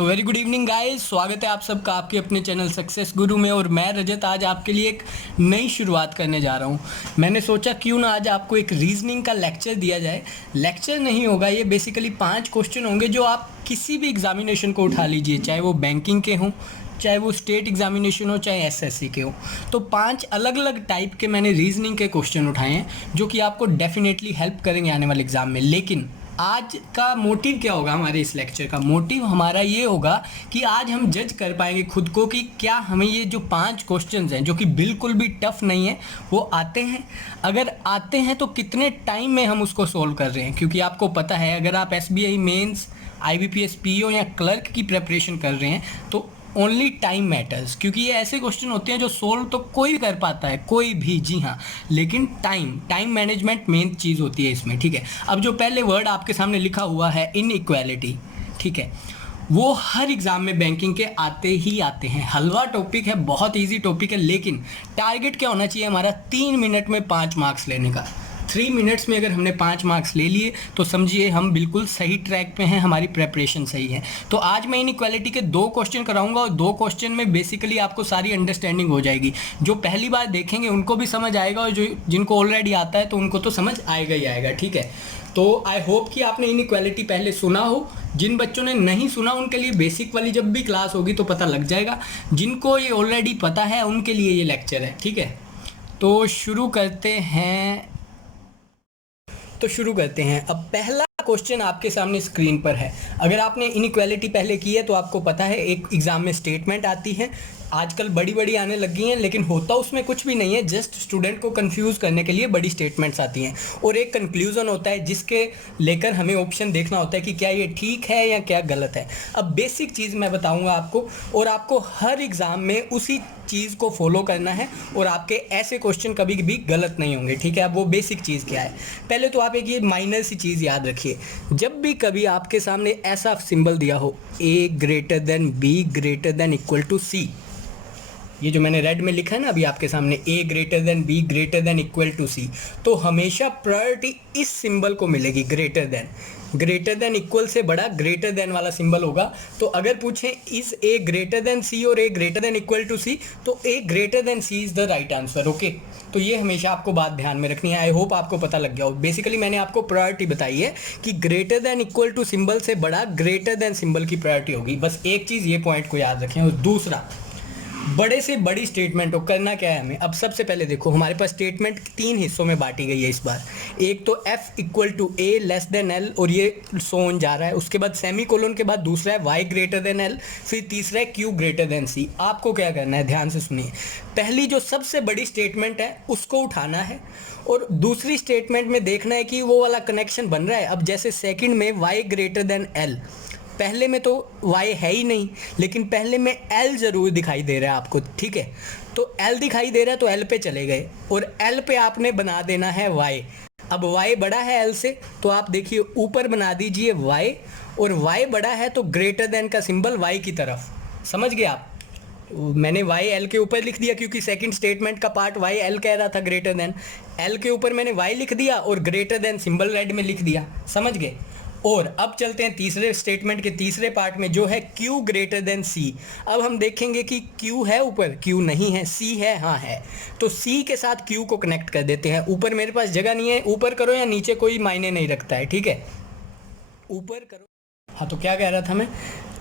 So very good evening guys, स्वागत है आप सबका आपके अपने चैनल सक्सेस गुरु में। और मैं रजत आज आपके लिए एक नई शुरुआत करने जा रहा हूँ। मैंने सोचा क्यों ना आज आपको एक रीजनिंग का लेक्चर दिया जाए। लेक्चर नहीं होगा, ये बेसिकली 5 क्वेश्चन होंगे जो आप किसी भी एग्जामिनेशन को उठा लीजिए, चाहे वो बैंकिंग के हों, चाहे वो स्टेट एग्जामिनेशन हो, चाहे एसएससी के हो। तो 5 अलग अलग टाइप के मैंने रीजनिंग के क्वेश्चन उठाए हैं जो कि आपको डेफिनेटली हेल्प करेंगे आने वाले एग्जाम में। लेकिन आज का मोटिव क्या होगा, हमारे इस लेक्चर का मोटिव हमारा ये होगा कि आज हम जज कर पाएंगे खुद को कि क्या हमें ये जो 5 क्वेश्चंस हैं जो कि बिल्कुल भी टफ नहीं है वो आते हैं। अगर आते हैं तो कितने टाइम में हम उसको सोल्व कर रहे हैं, क्योंकि आपको पता है अगर आप एसबीआई मेंस, आईबीपीएस पीओ या क्लर्क की प्रिपरेशन कर रहे हैं तो ओनली टाइम मैटर्स, क्योंकि ये ऐसे क्वेश्चन होते हैं जो सोल्व तो कोई भी कर पाता है, कोई भी, जी हाँ, लेकिन टाइम मैनेजमेंट मेन चीज़ होती है इसमें। ठीक है, अब जो पहले वर्ड आपके सामने लिखा हुआ है इनइक्वालिटी, ठीक है, वो हर एग्जाम में बैंकिंग के आते ही आते हैं। हलवा टॉपिक है, बहुत इजी टॉपिक है, लेकिन टारगेट क्या होना चाहिए हमारा, 3 मिनट में 5 मार्क्स लेने का। 3 मिनट्स में अगर हमने 5 मार्क्स ले लिए तो समझिए हम बिल्कुल सही ट्रैक पे हैं, हमारी प्रेपरेशन सही है। तो आज मैं इनइक्वालिटी के 2 क्वेश्चन कराऊंगा और 2 क्वेश्चन में बेसिकली आपको सारी अंडरस्टैंडिंग हो जाएगी। जो पहली बार देखेंगे उनको भी समझ आएगा और जो जिनको ऑलरेडी आता है तो उनको तो समझ आएगा ही आएगा। ठीक है, तो आई होप कि आपने इनइक्वालिटी पहले सुना हो। जिन बच्चों ने नहीं सुना उनके लिए बेसिक वाली जब भी क्लास होगी तो पता लग जाएगा। जिनको ये ऑलरेडी पता है उनके लिए ये लेक्चर है। ठीक है, तो शुरू करते हैं। अब पहला क्वेश्चन आपके सामने स्क्रीन पर है। अगर आपने इनइक्वालिटी पहले की है तो आपको पता है एक एग्जाम में स्टेटमेंट आती है, आजकल बड़ी बड़ी आने लगी हैं, लेकिन होता उसमें कुछ भी नहीं है, जस्ट स्टूडेंट को कंफ्यूज करने के लिए बड़ी स्टेटमेंट्स आती हैं। और एक कंक्लूजन होता है जिसके लेकर हमें ऑप्शन देखना होता है कि क्या ये ठीक है या क्या गलत है। अब बेसिक चीज़ मैं बताऊंगा आपको, और आपको हर एग्ज़ाम में उसी चीज़ को फॉलो करना है और आपके ऐसे क्वेश्चन कभी भी गलत नहीं होंगे। ठीक है, अब वो बेसिक चीज़ क्या है, पहले तो आप एक ये माइनर सी चीज़ याद रखिए। जब भी कभी आपके सामने ऐसा सिंबल दिया हो A greater than B greater than equal to C, ये जो मैंने रेड में लिखा है ना अभी आपके सामने, A greater than B greater than equal to C, तो हमेशा प्रायोरिटी इस सिंबल को मिलेगी। ग्रेटर देन इक्वल से बड़ा ग्रेटर देन वाला सिंबल होगा। तो अगर पूछें is A greater than C और A greater than equal to C, तो A greater than C is the right answer. Okay, तो ये हमेशा आपको बात ध्यान में रखनी है। आई होप आपको पता लग गया हो। बेसिकली मैंने आपको प्रायोरिटी बताई है कि greater than equal to symbol से बड़ा ग्रेटर देन सिंबल की प्रायोरिटी होगी। बस एक चीज़ ये पॉइंट को याद रखें। और दूसरा, बड़े से बड़ी स्टेटमेंट हो करना क्या है हमें। अब सबसे पहले देखो, हमारे पास स्टेटमेंट 3 हिस्सों में बांटी गई है इस बार। एक तो F equal to A less than L, और ये सोन जा रहा है। उसके बाद सेमी कोलन के बाद दूसरा है Y ग्रेटर देन L, फिर तीसरा है Q ग्रेटर देन C। आपको क्या करना है, ध्यान से सुनिए। पहली जो सबसे बड़ी स्टेटमेंट है उसको उठाना है और दूसरी स्टेटमेंट में देखना है कि वो वाला कनेक्शन बन रहा है। अब जैसे सेकेंड में Y ग्रेटर देन L, पहले में तो y है ही नहीं, लेकिन पहले में l ज़रूर दिखाई दे रहा है आपको। ठीक है, तो l दिखाई दे रहा है तो l पे चले गए और l पे आपने बना देना है y। अब y बड़ा है l से, तो आप देखिए ऊपर बना दीजिए y, और y बड़ा है तो ग्रेटर देन का सिंबल y की तरफ। समझ गए आप, मैंने y l के ऊपर लिख दिया क्योंकि सेकंड स्टेटमेंट का पार्ट y l कह रहा था, ग्रेटर देन l के ऊपर मैंने y लिख दिया और ग्रेटर देन सिंबल रेड में लिख दिया। समझ गए। और अब चलते हैं तीसरे स्टेटमेंट के तीसरे पार्ट में जो है Q ग्रेटर देन C। अब हम देखेंगे कि Q है ऊपर, Q नहीं है, C है, हाँ है, तो C के साथ Q को कनेक्ट कर देते हैं। ऊपर मेरे पास जगह नहीं है, ऊपर करो या नीचे कोई मायने नहीं रखता है। ठीक है, ऊपर करो। हाँ, तो क्या कह रहा था मैं,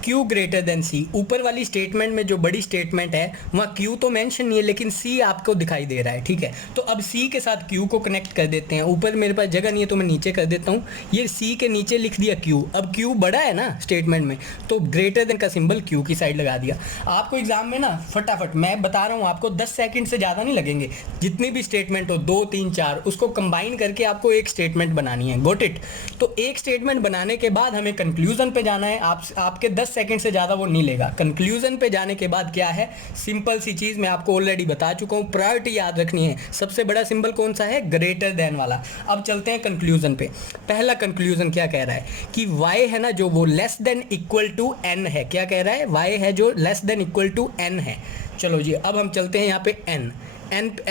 Q ग्रेटर देन C। ऊपर वाली स्टेटमेंट में जो बड़ी स्टेटमेंट है वहाँ Q तो मेंशन नहीं है, लेकिन C आपको दिखाई दे रहा है। ठीक है, तो अब C के साथ Q को कनेक्ट कर देते हैं। ऊपर मेरे पास जगह नहीं है तो मैं नीचे कर देता हूँ। ये C के नीचे लिख दिया Q। अब Q बड़ा है ना स्टेटमेंट में, तो ग्रेटर देन का सिंबल Q की साइड लगा दिया। आपको एग्जाम में ना फटाफट, मैं बता रहा हूँ आपको, 10 सेकंड से ज़्यादा नहीं लगेंगे। जितनी भी स्टेटमेंट हो 2 3 4, उसको कंबाइन करके आपको एक स्टेटमेंट बनानी है। Got it. तो एक स्टेटमेंट बनाने के बाद हमें कंक्लूजन पे जाना है। आपके 10 सेकंड से ज़्यादा वो नहीं लेगा। कंक्लूजन पे जाने के बाद क्या है, सिंपल सी चीज़ मैं आपको ऑलरेडी बता चुका हूँ, प्रायोरिटी याद रखनी है। सबसे बड़ा सिंबल कौन सा है, ग्रेटर देन वाला। अब चलते हैं कंक्लूजन पे। पहला कंक्लूजन क्या कह रहा है कि y है ना जो, वो less than equal to n है। क्या कह रहा है, y है जो less than equal to n है। चलो जी, अब हम चलते हैं यहाँ पे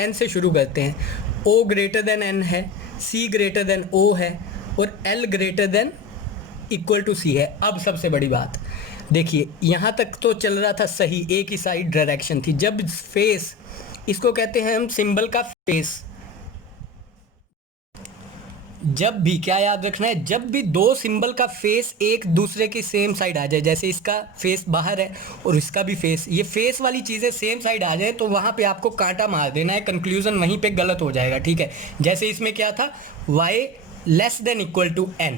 n से शुरू करते हैं। O ग्रेटर देन n है, C ग्रेटर देन O है, और L greater than equal to C है। अब सबसे बड़ी बात देखिए, यहाँ तक तो चल रहा था सही, एक ही साइड डायरेक्शन थी। जब फेस, इसको कहते हैं हम सिंबल का फेस। जब भी क्या याद रखना है, जब भी दो सिंबल का फेस एक दूसरे की सेम साइड आ जाए, जैसे इसका फेस बाहर है और इसका भी फेस, ये फेस वाली चीज़ें सेम साइड आ जाए तो वहाँ पे आपको कांटा मार देना है, कंक्लूजन वहीं पे गलत हो जाएगा, ठीक है। जैसे इसमें क्या था, y less than equal to n,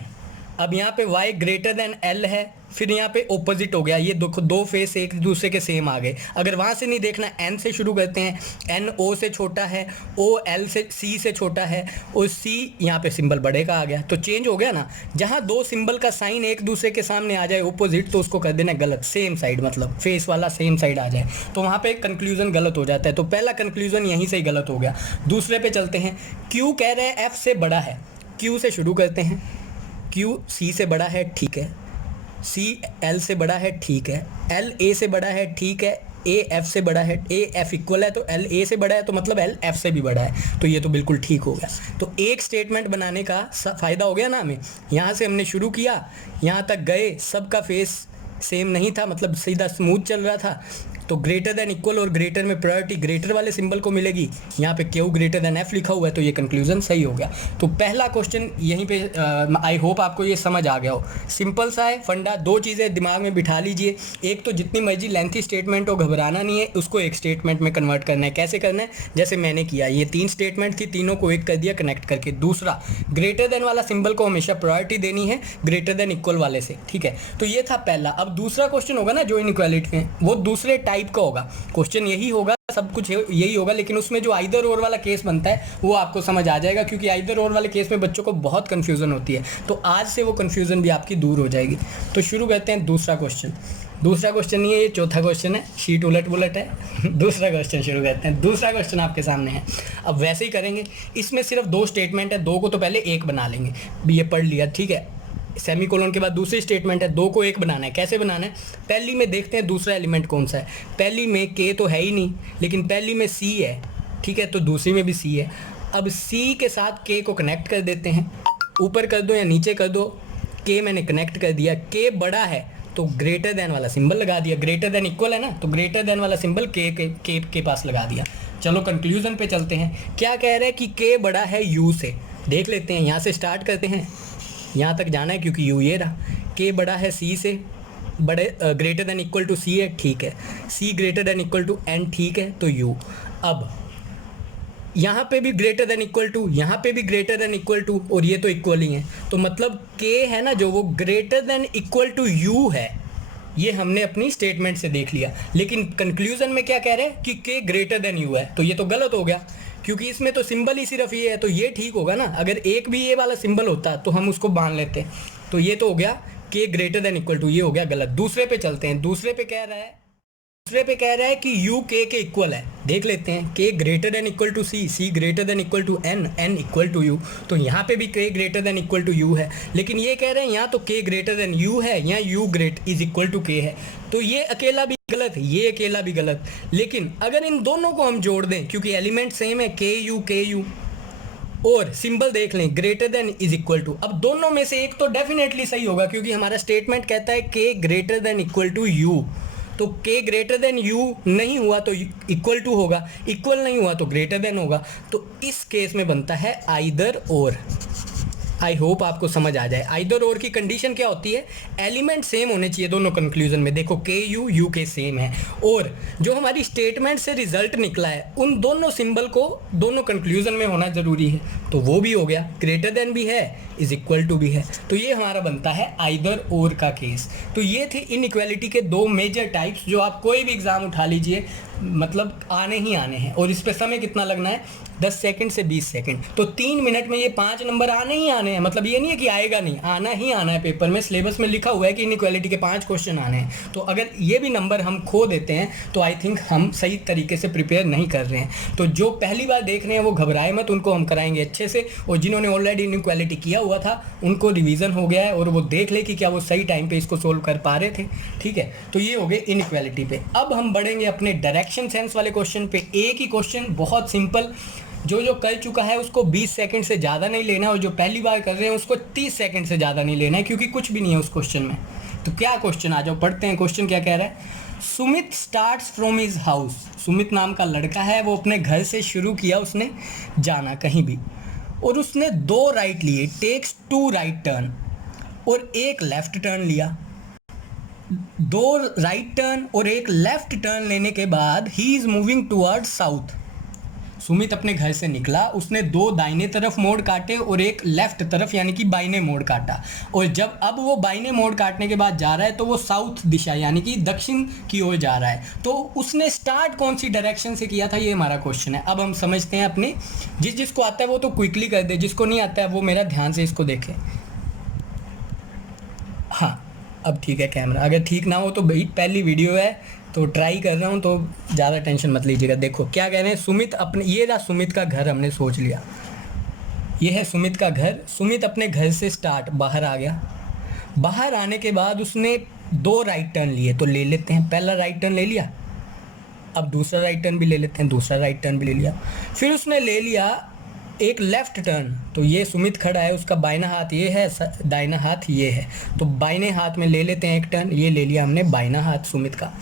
अब यहाँ पे y ग्रेटर देन l है, फिर यहाँ पे ओपोजिट हो गया, ये दो फेस एक दूसरे के सेम आ गए। अगर वहाँ से नहीं देखना, n से शुरू करते हैं, n o से छोटा है, o l से c से छोटा है, और c यहाँ पे सिंबल बड़े का आ गया, तो चेंज हो गया ना। जहाँ दो सिंबल का साइन एक दूसरे के सामने आ जाए ओपोजिट, तो उसको कर देना गलत, सेम साइड, मतलब फेस वाला सेम साइड आ जाए, तो वहाँ पे कंक्लूजन गलत हो जाता है। तो पहला कंक्लूजन यहीं से ही गलत हो गया। दूसरे पे चलते हैं, q कह रहे हैं f से बड़ा है, q से शुरू करते हैं, q c से बड़ा है, ठीक है, C L से बड़ा है, ठीक है, L A से बड़ा है, ठीक है, A F से बड़ा है, A F इक्वल है तो L A से बड़ा है, तो मतलब L F से भी बड़ा है, तो ये तो बिल्कुल ठीक हो गया। तो एक स्टेटमेंट बनाने का फ़ायदा हो गया ना हमें, यहाँ से हमने शुरू किया, यहाँ तक गए, सबका फेस सेम नहीं था, मतलब सीधा स्मूथ चल रहा था, तो ग्रेटर देन इक्वल और ग्रेटर में प्रायोरिटी ग्रेटर वाले सिंबल को मिलेगी। यहाँ पे क्यू ग्रेटर देन एफ लिखा हुआ है, तो ये कंक्लूजन सही हो गया। तो पहला क्वेश्चन यहीं पे, आई होप आपको ये समझ आ गया हो, सिंपल सा है फंडा। दो चीज़ें दिमाग में बिठा लीजिए, एक तो जितनी मर्जी लेंथी स्टेटमेंट हो घबराना नहीं है, उसको एक स्टेटमेंट में कन्वर्ट करना है। कैसे करना है, जैसे मैंने किया, ये 3 स्टेटमेंट थी, तीनों को एक कर दिया कनेक्ट करके। दूसरा, ग्रेटर देन वाला सिंबल को हमेशा प्रायोरिटी देनी है ग्रेटर देन इक्वल वाले से, ठीक है। तो ये था पहला। अब दूसरा क्वेश्चन होगा ना जो इनइक्वालिटी में, वो दूसरे टाइप का होगा, क्वेश्चन यही होगा, सब कुछ यही होगा, लेकिन उसमें जो आइदर और वाला केस बनता है वो आपको समझ आ जाएगा, क्योंकि आइदर और वाले केस में बच्चों को बहुत कंफ्यूजन होती है। तो आज से वो कंफ्यूजन भी आपकी दूर हो जाएगी। तो शुरू करते हैं दूसरा क्वेश्चन। दूसरा क्वेश्चन नहीं है, ये चौथा क्वेश्चन है, शीट उलट पुलट है। दूसरा क्वेश्चन शुरू करते हैं। दूसरा क्वेश्चन आपके सामने है, अब वैसे ही करेंगे। इसमें सिर्फ 2 स्टेटमेंट है, 2 को तो पहले एक बना लेंगे, ये पढ़ लिया, ठीक है। सेमीकोलन के बाद दूसरी स्टेटमेंट है, 2 को एक बनाना है। कैसे बनाना है, पहली में देखते हैं दूसरा एलिमेंट कौन सा है। पहली में k तो है ही नहीं, लेकिन पहली में c है, ठीक है, तो दूसरी में भी c है। अब c के साथ k को कनेक्ट कर देते हैं, ऊपर कर दो या नीचे कर दो, k मैंने कनेक्ट कर दिया। k बड़ा है तो ग्रेटर देन वाला सिंबल लगा दिया, ग्रेटर देन इक्वल है ना, तो ग्रेटर देन वाला सिंबल k के पास लगा दिया। चलो कंक्लूजन पे चलते हैं। क्या कह रहे हैं कि k बड़ा है u से, देख लेते हैं, यहाँ से स्टार्ट करते हैं, यहाँ तक जाना है क्योंकि u ये रहा। k बड़ा है c से, बड़े greater than equal to c है, ठीक है, c greater than equal to n, ठीक है, तो u। अब यहाँ पे भी ग्रेटर देन इक्वल टू, यहाँ पे भी ग्रेटर देन इक्वल टू, और ये तो इक्वल ही है, तो मतलब k है ना जो, वो greater than equal to u है। ये हमने अपनी स्टेटमेंट से देख लिया, लेकिन कंक्लूजन में क्या कह रहे हैं कि k ग्रेटर देन u है, तो ये तो गलत हो गया, क्योंकि इसमें तो सिंबल ही सिर्फ ये है, तो ये ठीक होगा ना। अगर एक भी ये वाला सिंबल होता तो हम उसको मान लेते, तो ये तो हो गया k greater than equal to, ये हो गया गलत। दूसरे पे चलते हैं। दूसरे पे कह रहा है कि u k के इक्वल है, देख लेते हैं, k greater than equal to c, c greater than equal to n, n equal to u, तो यहाँ पे भी k greater than equal to u है, लेकिन ये कह रहे हैं यहाँ तो k ग्रेटर देन u है, यहाँ u great is equal to k है, तो ये अकेला भी गलत है, ये अकेला भी गलत। लेकिन अगर इन दोनों को हम जोड़ दें, क्योंकि एलिमेंट सेम है, k u, और सिंबल देख लें greater than is equal to, अब दोनों में से एक तो डेफिनेटली सही होगा, क्योंकि हमारा स्टेटमेंट कहता है k greater than equal to u, तो k ग्रेटर देन u नहीं हुआ तो इक्वल टू होगा, इक्वल नहीं हुआ तो ग्रेटर देन होगा, तो इस केस में बनता है आइदर और। आई होप आपको समझ आ जाए। आइदर और की कंडीशन क्या होती है, एलिमेंट सेम होने चाहिए दोनों कंक्लूजन में। देखो k u k सेम है, और जो हमारी स्टेटमेंट से रिजल्ट निकला है उन दोनों सिंबल को दोनों कंक्लूजन में होना ज़रूरी है, तो वो भी हो गया, ग्रेटर देन भी है, इज इक्वल टू भी है, तो ये हमारा बनता है आइदर और का केस। तो ये थे इनइक्वालिटी के 2 मेजर टाइप्स, जो आप कोई भी एग्जाम उठा लीजिए, मतलब आने ही आने हैं, और इस पे समय कितना लगना है, 10 सेकंड से 20 सेकंड, तो 3 मिनट में ये 5 नंबर आने ही आने हैं। मतलब ये नहीं है कि आएगा नहीं, आना ही आना है। पेपर में सिलेबस में लिखा हुआ है कि इनइक्वालिटी के 5 क्वेश्चन आने हैं, तो अगर ये भी नंबर हम खो देते हैं तो आई थिंक हम सही तरीके से प्रिपेयर नहीं कर रहे हैं। तो जो पहली बार देख रहे हैं वो घबराए मत, उनको हम कराएंगे अच्छे से, और जिन्होंने ऑलरेडी इनइक्वालिटी किया हुआ था उनको रिवीजन हो गया है, और वो देख ले कि क्या वो सही टाइम पे इसको सोल्व कर पा रहे थे, ठीक है। तो ये हो गए इनइक्वालिटी पे। अब हम बढ़ेंगे अपने डायरेक्शन सेंस वाले क्वेश्चन पे। एक ही क्वेश्चन, बहुत सिंपल, जो जो कर चुका है उसको 20 सेकंड से ज़्यादा नहीं लेना, और जो पहली बार कर रहे हैं उसको 30 सेकंड से ज़्यादा नहीं लेना है, क्योंकि कुछ भी नहीं है उस क्वेश्चन में। तो क्या क्वेश्चन, आ जाओ पढ़ते हैं। क्वेश्चन क्या कह रहा है? Sumit starts from his house. Sumit नाम का लड़का है, वो अपने घर से शुरू किया उसने जाना कहीं भी, और उसने 2 राइट लिए, टेक्स 2 राइट टर्न, और 1 लेफ्ट टर्न लिया। 2 राइट टर्न और 1 लेफ्ट टर्न लेने के बाद he is moving toward south. Sumit अपने घर से निकला, उसने 2 दाहिने तरफ मोड़ काटे और 1 लेफ्ट तरफ यानी कि बाइने मोड़ काटा, और जब अब वो बाइने मोड़ काटने के बाद जा रहा है तो वो साउथ दिशा यानी कि दक्षिण की ओर जा रहा है। तो उसने स्टार्ट कौन सी डायरेक्शन से किया था, ये हमारा क्वेश्चन है। अब हम समझते हैं अपने, जिसको आता है वो तो क्विकली कर दे, जिसको नहीं आता है वो मेरा ध्यान से इसको देखे। हाँ अब ठीक है कैमरा, अगर ठीक ना हो तो भाई पहली वीडियो है तो ट्राई कर रहा हूँ, तो ज़्यादा टेंशन मत लीजिएगा। देखो क्या कह रहे हैं, सुमित अपने, ये रहा सुमित का घर, हमने सोच लिया ये है सुमित का घर। सुमित अपने घर से स्टार्ट बाहर आ गया, बाहर आने के बाद उसने 2 राइट टर्न लिए, तो ले लेते हैं। पहला राइट टर्न ले लिया, अब दूसरा राइट टर्न भी ले लेते हैं, दूसरा राइट टर्न भी ले लिया। फिर उसने ले लिया 1 लेफ्ट टर्न, तो ये सुमित खड़ा है, उसका बाइना हाथ ये है, दाहिना हाथ ये है, तो बाइने हाथ में ले लेते हैं 1 टर्न, ये ले लिया हमने बाइना हाथ सुमित का।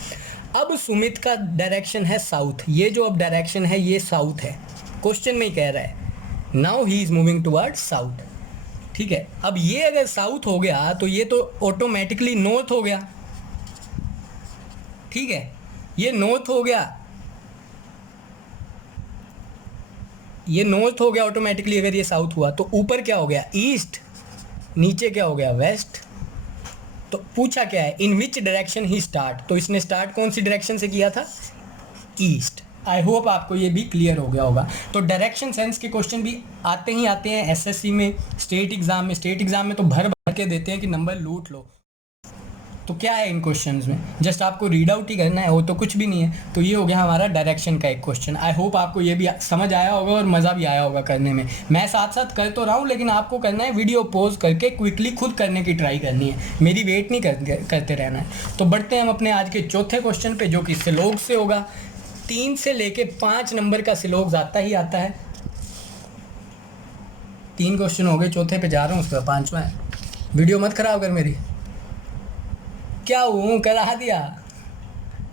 अब सुमित का डायरेक्शन है साउथ, ये जो अब डायरेक्शन है ये साउथ है, क्वेश्चन में ही कह रहा है now he is moving toward south. ठीक है, अब ये अगर साउथ हो गया तो ये तो ऑटोमेटिकली नॉर्थ हो गया। ठीक है, ये नॉर्थ हो गया, ये नॉर्थ हो गया ऑटोमेटिकली। अगर ये साउथ हुआ तो ऊपर क्या हो गया, ईस्ट, नीचे क्या हो गया, वेस्ट। तो पूछा क्या है, इन विच डायरेक्शन ही स्टार्ट, तो इसने स्टार्ट कौन सी डायरेक्शन से किया था, ईस्ट। आई होप आपको ये भी क्लियर हो गया होगा। तो डायरेक्शन सेंस के क्वेश्चन भी आते ही आते हैं एसएससी में, स्टेट एग्जाम में। स्टेट एग्जाम में तो भर भर के देते हैं कि नंबर लूट लो। तो क्या है इन क्वेश्चंस में, जस्ट आपको रीड आउट ही करना है, वो तो कुछ भी नहीं है। तो ये हो गया हमारा डायरेक्शन का एक क्वेश्चन। आई होप आपको ये भी समझ आया होगा और मज़ा भी आया होगा करने में। मैं साथ साथ कर तो रहा हूँ, लेकिन आपको करना है वीडियो पॉज करके क्विकली खुद करने की ट्राई करनी है, मेरी वेट नहीं करते रहना है। तो बढ़ते हैं हम अपने आज के चौथे क्वेश्चन पे, जो कि सिलोग से होगा। 3 से लेके 5 नंबर का सिलोग्स आता ही आता है। 3 क्वेश्चन हो गए, चौथे पे जा रहा हूँ, उसका 5वां है। वीडियो मत खराब कर मेरी, क्या हूँ करा दिया,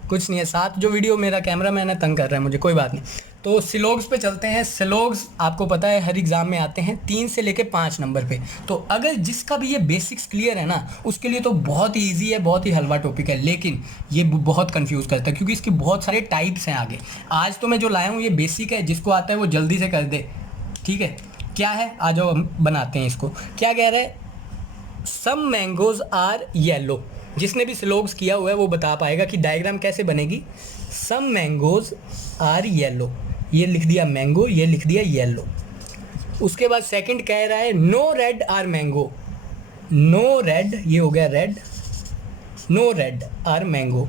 कुछ नहीं है। साथ जो वीडियो मेरा कैमरा मैन है तंग कर रहा है मुझे, कोई बात नहीं। तो सिलोग्स पे चलते हैं। सिलोग्स आपको पता है हर एग्ज़ाम में आते हैं 3 से लेके 5 नंबर पे। तो अगर जिसका भी ये बेसिक्स क्लियर है ना, उसके लिए तो बहुत ही ईजी है, बहुत ही हलवा टॉपिक है। लेकिन ये बहुत कंफ्यूज करता है, क्योंकि इसके बहुत सारे टाइप्स हैं आगे। आज तो मैं जो लाया हूँ ये बेसिक है, जिसको आता है वो जल्दी से कर दे। ठीक है, क्या है, आ जाओ हम बनाते हैं इसको। क्या कह रहा है, सम मैंगोज आर येलो। जिसने भी स्लोग्स किया हुआ है वो बता पाएगा कि डायग्राम कैसे बनेगी। सम मैंगोज आर येलो, ये लिख दिया मैंगो, ये लिख दिया येलो। उसके बाद सेकंड कह रहा है no red or mango, no red, ये हो गया red, no red or mango.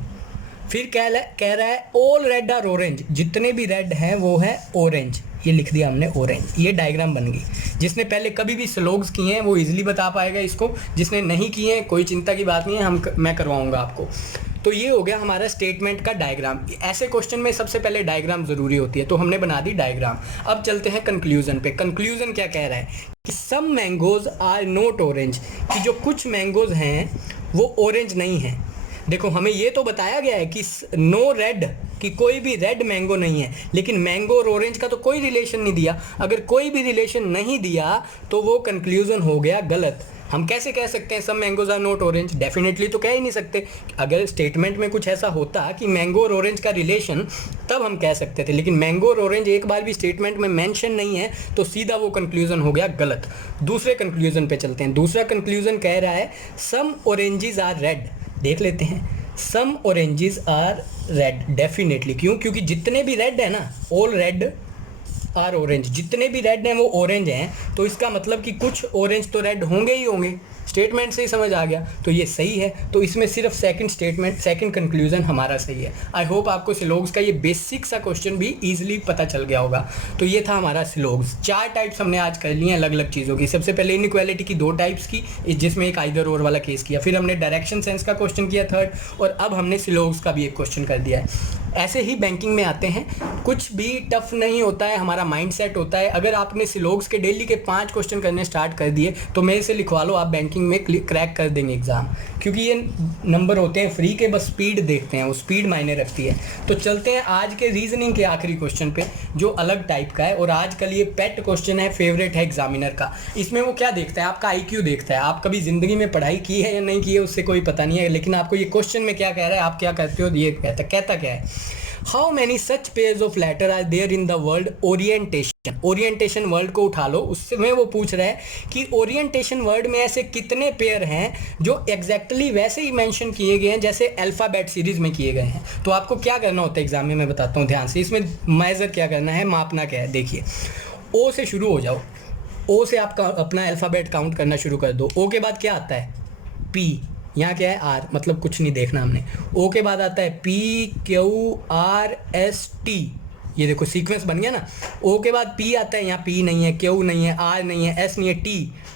फिर कह रहा है ऑल रेड आर ऑरेंज, जितने भी रेड हैं वो है ऑरेंज, ये लिख दिया हमने ऑरेंज। ये डायग्राम बन गई। जिसने पहले कभी भी स्लोग्स किए हैं वो इजीली बता पाएगा इसको, जिसने नहीं किए हैं कोई चिंता की बात नहीं है, मैं करवाऊंगा आपको। तो ये हो गया हमारा स्टेटमेंट का डायग्राम। ऐसे क्वेश्चन में सबसे पहले डायग्राम ज़रूरी होती है, तो हमने बना दी डायग्राम। अब चलते हैं कंक्लूजन पे। कंक्लूजन क्या कह रहा है कि सम मैंगोज आर नॉट ऑरेंज, कि जो कुछ मैंगोज हैं वो ऑरेंज नहीं हैं। देखो हमें ये तो बताया गया है कि नो रेड, कि कोई भी रेड मैंगो नहीं है, लेकिन मैंगो और ऑरेंज का तो कोई रिलेशन नहीं दिया। अगर कोई भी रिलेशन नहीं दिया तो वो कंक्लूजन हो गया गलत। हम कैसे कह सकते हैं some mangoes are not orange, definitely तो कह ही नहीं सकते। अगर स्टेटमेंट में कुछ ऐसा होता कि मैंगो और ऑरेंज का रिलेशन, तब हम कह सकते थे, लेकिन मैंगो और ऑरेंज एक बार भी स्टेटमेंट में मेंशन नहीं है, तो सीधा वो कंक्लूजन हो गया गलत। दूसरे कंक्लूजन पे चलते हैं। दूसरा कंक्लूजन कह रहा है सम ऑरेंजेस आर रेड। देख लेते हैं, सम ऑरेंजेस आर रेड, डेफिनेटली। क्यों? क्योंकि जितने भी रेड है ना, ऑल रेड आर ऑरेंज, जितने भी रेड हैं वो ऑरेंज हैं, तो इसका मतलब कि कुछ ऑरेंज तो रेड होंगे ही होंगे। स्टेटमेंट से ही समझ आ गया, तो ये सही है। तो इसमें सिर्फ सेकंड स्टेटमेंट, सेकंड कंक्लूजन हमारा सही है। आई होप आपको सिलोग्स का ये बेसिक सा क्वेश्चन भी ईजिली पता चल गया होगा। तो ये था हमारा सिलोग्स। 4 टाइप्स हमने आज कर लिए अलग अलग चीज़ों की। सबसे पहले इनइक्वालिटी की 2 टाइप्स की, जिसमें एक आइदर और वाला केस किया। फिर हमने डायरेक्शन सेंस का क्वेश्चन किया 3rd, और अब हमने सिलोग्स का भी एक क्वेश्चन कर दिया है। ऐसे ही बैंकिंग में आते हैं, कुछ भी टफ नहीं होता है, हमारा माइंड सेट होता है। अगर आपने सिलोग्स के डेली के 5 क्वेश्चन करने स्टार्ट कर दिए तो मेरे से लिखवा लो, आप बैंकिंग में क्रैक कर देंगे एग्ज़ाम, क्योंकि ये नंबर होते हैं फ्री के, बस स्पीड देखते हैं, वो स्पीड मायने रखती है। तो चलते हैं आज के रीजनिंग के आखिरी क्वेश्चन पे, जो अलग टाइप का है और आजकल ये पेट क्वेश्चन है, फेवरेट है एग्जामिनर का। इसमें वो क्या देखता है, आपका IQ देखता है। आप कभी ज़िंदगी में पढ़ाई की है या नहीं की है उससे कोई पता नहीं है, लेकिन आपको ये क्वेश्चन में क्या कह रहा है, आप क्या करते हो, ये कहता क्या है। How many such pairs of letter are there in the world orientation. Orientation word को उठा लो, उसमें वो पूछ रहा है कि ओरिएंटेशन वर्ड में ऐसे कितने पेयर हैं जो एग्जैक्टली वैसे ही मेंशन किए गए हैं जैसे अल्फ़ाबेट सीरीज में किए गए हैं। तो आपको क्या करना होता है एग्जाम में, मैं बताता हूँ ध्यान से। इसमें मेजर क्या करना है, मापना क्या है। देखिए, ओ से शुरू हो जाओ, ओ से आप अपना अल्फ़ाबेट काउंट करना शुरू कर दो। ओ के बाद क्या आता है, पी, यहाँ क्या है आर, मतलब कुछ नहीं देखना हमने। ओ के बाद आता है PQRST, ये देखो सीक्वेंस बन गया ना। ओ के बाद पी आता है, यहाँ पी नहीं है, क्यू नहीं है, आर नहीं है, एस नहीं है,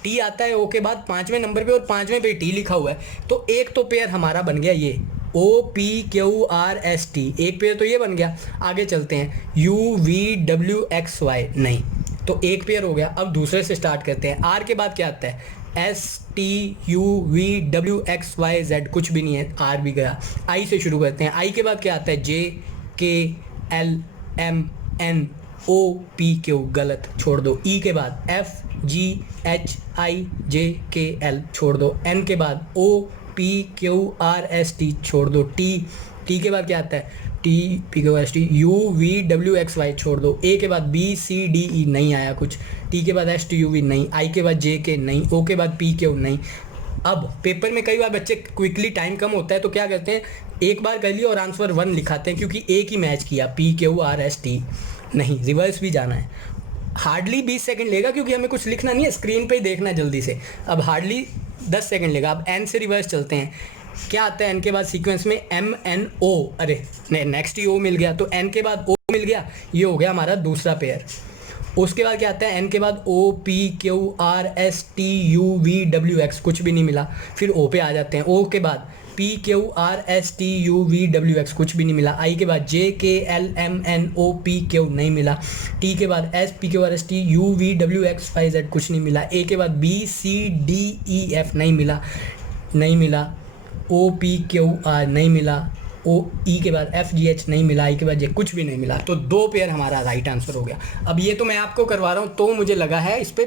टी आता है ओ के बाद 5वें नंबर पे, और 5वें पे टी लिखा हुआ है। तो एक तो पेयर हमारा बन गया ये OPQRST, एक पेयर तो ये बन गया। आगे चलते हैं, UVWXY, नहीं, तो एक पेयर हो गया। अब दूसरे से स्टार्ट करते हैं। आर के बाद क्या आता है, STUVWXYZ, कुछ भी नहीं है, आर भी गया। आई से शुरू करते हैं। आई के बाद क्या आता है, JKLMNOPQ, गलत, छोड़ दो। ई के बाद FGHIJKL, छोड़ दो। एन के बाद OPQRST, छोड़ दो। टी के बाद क्या आता है, TPQRST, UVWXY, छोड़ दो। ए के बाद BCDE, नहीं आया कुछ। टी के बाद STUV, नहीं। आई के बाद JK, नहीं। ओ के बाद PQ, नहीं। अब पेपर में कई बार बच्चे क्विकली, टाइम कम होता है तो क्या करते हैं, एक बार कर लिया और आंसर 1 लिखाते हैं, क्योंकि एक ही मैच किया, PQRST, नहीं, रिवर्स भी जाना है। हार्डली 20 सेकंड लेगा, क्योंकि हमें कुछ लिखना नहीं है, स्क्रीन पे ही देखना है जल्दी से। अब हार्डली 10 सेकंड लेगा। अब एन से रिवर्स चलते हैं। क्या आता है एन के बाद सीक्वेंस में, MNO, अरे नेक्स्ट ही ओ मिल गया, तो एन के बाद ओ मिल गया, ये हो गया हमारा दूसरा पेयर। उसके बाद क्या आता है, एन के बाद OPQRSTUVWX, कुछ भी नहीं मिला। फिर ओ पे आ जाते हैं। ओ के बाद PQRSTUVWX, कुछ भी नहीं मिला। आई के बाद JKLMNOPQ, नहीं मिला। टी के बाद SPQRSTUVWXYZ, कुछ नहीं मिला। ए के बाद BCDEF, नहीं मिला। OPQR, नहीं मिला। ई के बाद FGH, नहीं मिला। आई के बाद जे, कुछ भी नहीं मिला। तो 2 पेयर हमारा राइट आंसर हो गया। अब ये तो मैं आपको करवा रहा हूँ, तो मुझे लगा है इस पर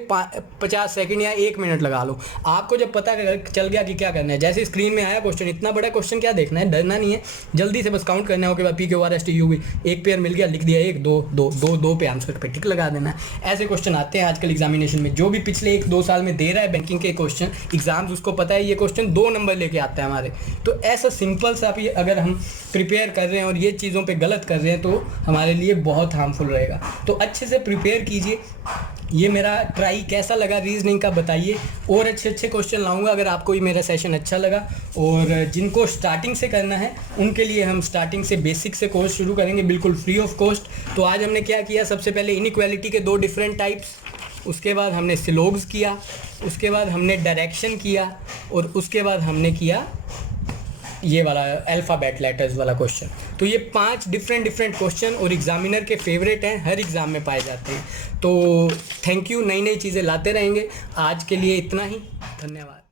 50 सेकंड या 1 मिनट लगा लो। आपको जब पता चल गया कि क्या करना है, जैसे स्क्रीन में आया क्वेश्चन, इतना बड़ा क्वेश्चन, क्या देखना है, डरना नहीं है, जल्दी से बस काउंट करना है। उसके बाद PQRSTUV, एक पेयर मिल गया, लिख दिया 1 2 2 2 2 पे आंसर पे टिक लगा देना है। ऐसे क्वेश्चन आते हैं आजकल एग्जामिनेशन में। जो भी पिछले 1-2 साल में दे रहा है बैंकिंग के क्वेश्चन एग्जाम्स, उसको पता है ये क्वेश्चन 2 नंबर लेके आता है हमारे। तो ऐसा सिंपल सा भी अगर हम प्रिपेयर कर रहे हैं और ये चीज़ों पे गलत कर रहे हैं तो हमारे लिए बहुत हार्मफुल रहेगा। तो अच्छे से प्रिपेयर कीजिए। ये मेरा ट्राई कैसा लगा रीजनिंग का बताइए, और अच्छे क्वेश्चन लाऊंगा अगर आपको ये मेरा सेशन अच्छा लगा। और जिनको स्टार्टिंग से करना है उनके लिए हम स्टार्टिंग से बेसिक से कोर्स शुरू करेंगे, बिल्कुल फ्री ऑफ कॉस्ट। तो आज हमने क्या किया, सबसे पहले इनइक्वालिटी के 2 डिफरेंट टाइप्स, उसके बाद हमने सिलोग्स किया, उसके बाद हमने डायरेक्शन किया, और उसके बाद हमने किया ये वाला अल्फ़ाबेट लेटर्स वाला क्वेश्चन। तो ये 5 डिफरेंट क्वेश्चन और एग्जामिनर के फेवरेट हैं, हर एग्ज़ाम में पाए जाते हैं। तो थैंक यू, नई चीज़ें लाते रहेंगे। आज के लिए इतना ही, धन्यवाद।